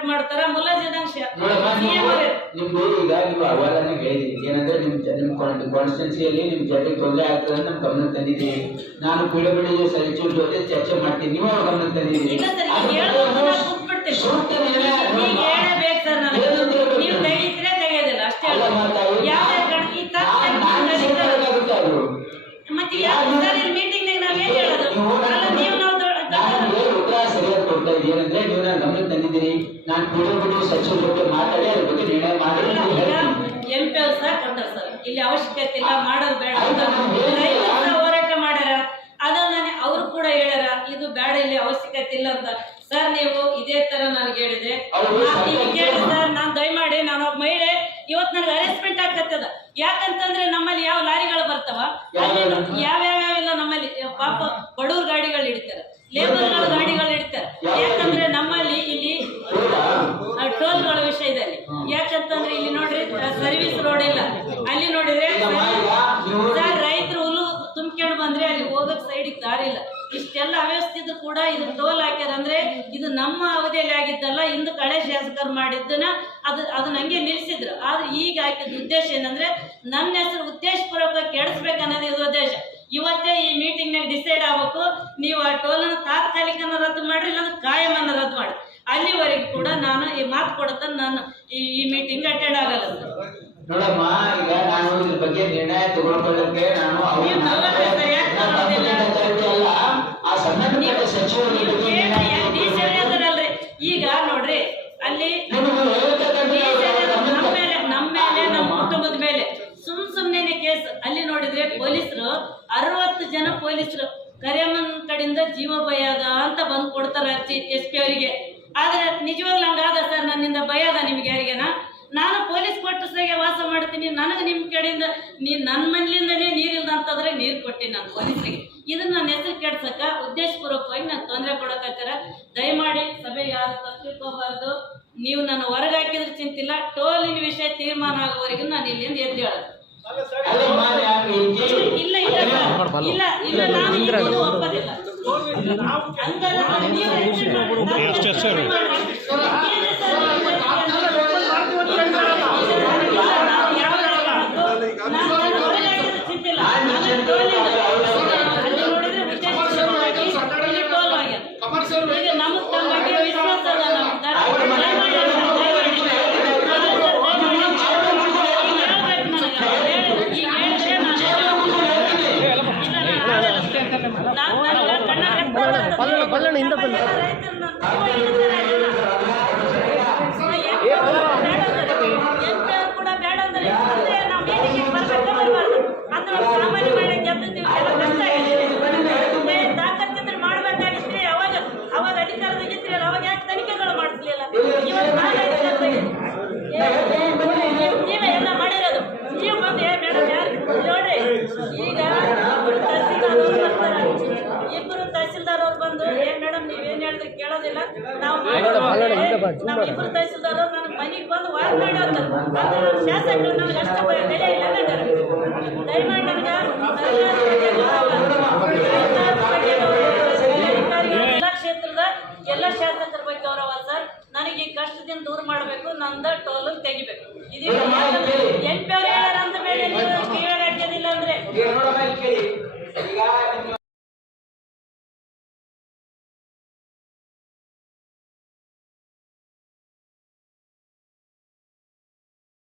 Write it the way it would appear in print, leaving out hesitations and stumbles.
Cut ಮಾಡ್ತಾರ ಮುಲಾಜಿನಾಂಶ ನಿಮ್ದು ಈಗ ನೀವು ಅವಾಗನೇ ಹೇಳಿದೀನಿ ಏನಂದ್ರೆ ನಿಮ್ ಕಾನ್ಸ್ಟಿಟ್ಯೂನ್ಸಿಯಲ್ಲಿ ನಿಮ್ ಜೊತೆಗೆ ತೊಂದರೆ ಆಗ್ತದೆ ಅಂತ ನಮ್ ಗಮನ ತಂದಿದ್ದೀವಿ. ನಾನು ಪಿಡಬ್ಲ್ಯೂಡಿ ಸಚಿವರ ಜೊತೆ ಚರ್ಚೆ ಮಾಡ್ತೀನಿ, ನೀವು ಗಮನ ತಂದಿದ್ದೀವಿ. ಉತ್ತರ ಸರಿಯಾಗಿ ಕೊಡ್ತಾ ಇದ್ದೀವಿ ಏನಂದ್ರೆ ನೀವು ನಾನು ಗಮನ ತಂದಿದ್ದೀರಿ. ನಾನು ಪಿಡಬ್ಲ್ಯೂಡಿ ಸಚಿವರ ಜೊತೆ ಮಾತಾಡಿ ಅದ್ರ ಬಗ್ಗೆ ನಿರ್ಣಯ ಮಾಡಿ MP ಅವ್ರು ಸಹ ಕೊಟ್ಟಾರ ಸರ್, ಇಲ್ಲಿ ಅವಶ್ಯಕತೆ ಇಲ್ಲ ಮಾಡೋದು ಬೇಡ ಅಂತ ಹೋರಾಟ ಮಾಡ್ಯಾರ. ಅದನ್ನ ಅವ್ರು ಕೂಡ ಹೇಳ್ಯಾರ ಇದು ಬೇಡ ಇಲ್ಲಿ ಅವಶ್ಯಕತೆ ಇಲ್ಲ ಅಂತ. ಸರ್ ನೀವು ಇದೇ ತರ ನನಗೆ ಹೇಳಿದೆ ಸರ್, ನಾನ್ ದಯಮಾಡಿ ನಾನು ಒಬ್ಬ ಮಹಿಳೆ ಇವತ್ತು ನನಗೆ ಅರೆಸ್ಟ್ಮೆಂಟ್ ಆಗ್ತದ. ಯಾಕಂತಂದ್ರೆ ನಮ್ಮಲ್ಲಿ ಯಾವ ಲಾರಿಗಳು ಬರ್ತಾವ ಯಾವ್ಯಾವೆಲ್ಲ ನಮ್ಮಲ್ಲಿ ಪಾಪ ಬಡವ್ರ ಗಾಡಿಗಳು ಹಿಡಿತಾರೆ, ಲೇಬರ್ಗಳ ಗಾಡಿಗಳು ಹಿಡಿತಾರೆ. ಯಾಕಂದ್ರೆ ನಮ್ಮಲ್ಲಿ ಇಲ್ಲಿ ಟೋಲ್ಗಳ ವಿಷಯದಲ್ಲಿ ಯಾಕಂತಂದ್ರೆ ಇಲ್ಲಿ ನೋಡ್ರಿ ಸರ್ವಿಸ್ ರೋಡ್ ಇಲ್ಲ. ಅಲ್ಲಿ ನೋಡಿದ್ರೆ ಸರ್ ರೈತರು ಹುಲ್ಲು ತುಂಬ್ಕೊಂಡು ಬಂದ್ರೆ ಅಲ್ಲಿ ಹೋಗಕ್ ಸೈಡಿಗೆ ದಾರಿ ಇಲ್ಲ. ಇಷ್ಟೆಲ್ಲ ಅವ್ಯವಸ್ಥಿತ ಕೂಡ ಇದು ಟೋಲ್ ಹಾಕ್ಯಾರ ಅಂದ್ರೆ ಇದು ನಮ್ಮ ಅವಧಿಯಲ್ಲಿ ಆಗಿದ್ದಲ್ಲ, ಇಂದು ಕಳೆ ಶಾಸಕರು ಮಾಡಿದ್ದನ್ನ ಅದನ್ನ ಹಂಗೆ ನಿಲ್ಸಿದ್ರು. ಆದ್ರೆ ಈಗ ಹಾಕಿದ ಉದ್ದೇಶ ಏನಂದ್ರೆ ನನ್ನ ಹೆಸರು ಉದ್ದೇಶಪೂರ್ವಕ ಕೆಡಿಸ್ಬೇಕು ಅನ್ನೋದು ಇದು ಉದ್ದೇಶ. ಇವತ್ತೇ ಈ ಮೀಟಿಂಗ್ ನಾಗ ಡಿಸೈಡ್ ಆಗ್ಬೇಕು, ನೀವು ಆ ಟೋಲನ್ನು ತಾತ್ಕಾಲಿಕನ ರದ್ದು ಮಾಡ್ರಿ ಇಲ್ಲಾಂದ್ರೆ ಕಾಯಮನ್ನ ರದ್ದು ಮಾಡಿ. ಅಲ್ಲಿವರೆಗೂ ಕೂಡ ನಾನು ಈ ಮಾತು ಕೊಡುತ್ತ ನಾನು ಈ ಮೀಟಿಂಗ್ ಅಟೆಂಡ್ ಆಗಲ್ಲ. ನೋಡಮ್ಮ, ಈಗ ನಾನು ಇದ್ರ ಬಗ್ಗೆ ನಿರ್ಣಯ ತಗೊಳ್ಕೊಳ್ಳಕ್ಕೆ ನಾನು ಈಗ ನೋಡ್ರಿ ಅಲ್ಲಿ ನಮ್ಮ ಕುಟುಂಬದ ಮೇಲೆ ಸುಮ್ನೆ ಕೇಸ್. ಅಲ್ಲಿ ನೋಡಿದ್ರೆ ಪೊಲೀಸರು 60 ಜನ ಪೊಲೀಸರು ಕರಿಯಮ್ಮನ ಕಡೆಯಿಂದ ಜೀವ ಭಯ ಅದ ಅಂತ ಬಂದು ಕೊಡ್ತಾರೆ ಅರ್ಜಿ SP ಅವರಿಗೆ. ಆದ್ರೆ ನಿಜವಾಗ್ಲೂ ಹಂಗಾದ ಸರ್, ನನ್ನಿಂದ ಭಯ ಅದ ನಿಮ್ಗೆ ಯಾರಿಗೇನ? ನಾನು ಪೊಲೀಸ್ ಕ್ವಾರ್ಟರ್ಸ್ಗೆ ವಾಸ ಮಾಡ್ತೀನಿ, ನನಗೆ ನಿಮ್ಮ ಕಡೆಯಿಂದ ನನ್ನ ಮನೆಯಿಂದನೇ ನೀರಿಲ್ಲ ಅಂತಂದ್ರೆ ನೀರು ಕೊಟ್ಟಿನಿ ನಾನು ಪೊಲೀಸರಿಗೆ. ಇದನ್ನ ನನ್ನ ಹೆಸರು ಕೆಡ್ಸಕ್ಕ ಉದ್ದೇಶಪೂರ್ವಕವಾಗಿ ನಾನು ತೊಂದರೆ ಕೊಡಕತ್ತಾರ. ದಯಮಾಡಿ ಸಭೆ ಯಾರು ತಪ್ಪಿಕೋಬಾರ್ದು. ನೀವು ನಾನು ಹೊರಗೆ ಹಾಕಿದ್ರೆ ಚಿಂತಿಲ್ಲ, ಟೋಲಿನ ವಿಷಯ ತೀರ್ಮಾನ ಆಗುವವರೆಗೂ ನಾನು ಇಲ್ಲಿಂದ ಎದ್ದು ಹೇಳೋದು ಇಲ್ಲ ಇಲ್ಲ ಇಲ್ಲ ನಾನು ಒಪ್ಪದಿಲ್ಲ. ಕೂಡ ಬೇಡ ಅಂದ್ರೆ ನಾವು ಸಾಮಾನ್ಯ ಮಾಡಿ ತಾಕತ್ತಿದ್ರೆ ಮಾಡ್ಬೇಕಾಗಿದ್ರೆ ಅವಾಗ ಅಧಿಕಾರದಾಗಿದ್ರಿ ಅಲ್ಲ, ಅವಾಗ ಯಾಕೆ ತನಿಖೆಗಳು ಮಾಡಿಸ್ಲಿಲ್ಲ? ನೀವೇ ಎಲ್ಲ ಮಾಡಿರೋದು. ನೀವು ಬಂದು ಮೇಡಮ್ ಯಾರು ನೋಡ್ರಿ, ಈಗ ಇಬ್ಬರು ತಹಸೀಲ್ದಾರ್ ಅವ್ರು ಬಂದು ಮೇಡಮ್ ನೀವೇನ್ ಹೇಳಿದ್ರೆ ಕೇಳೋದಿಲ್ಲ, ನಾವು ನಮ್ಮ ಇಬ್ಬರು ತಹಸೀಲ್ದಾರ್ ಅವ್ರು ನನ್ನ ಮನೆಗೆ ಬಂದು ವಾರ್ ಮಾಡಿ ಹೋಗ್ತಾರೆ. ಶಾಸಕರು ನನಗೆ ಅಷ್ಟ ಬೆಲೆ ಇಲ್ಲ. ದಯಮಾಡಿ ನನಗೆ ಎಲ್ಲ ಕ್ಷೇತ್ರದ ಎಲ್ಲ ಶಾಸಕರ ಬಗ್ಗೆ ಗೌರವ ಸರ್. ನನಗೆ ಈ ಕಷ್ಟದಿಂದ ದೂರ ಮಾಡಬೇಕು, ನಂದ ಟೋಲ್ ತೆಗಿಬೇಕು. ಇದು MP ಅವ್ರು ಹೇಳಾರ ಅಂತ ಮೇಲೆ ನೀವು ಹಾಕೋದಿಲ್ಲ ಅಂದ್ರೆ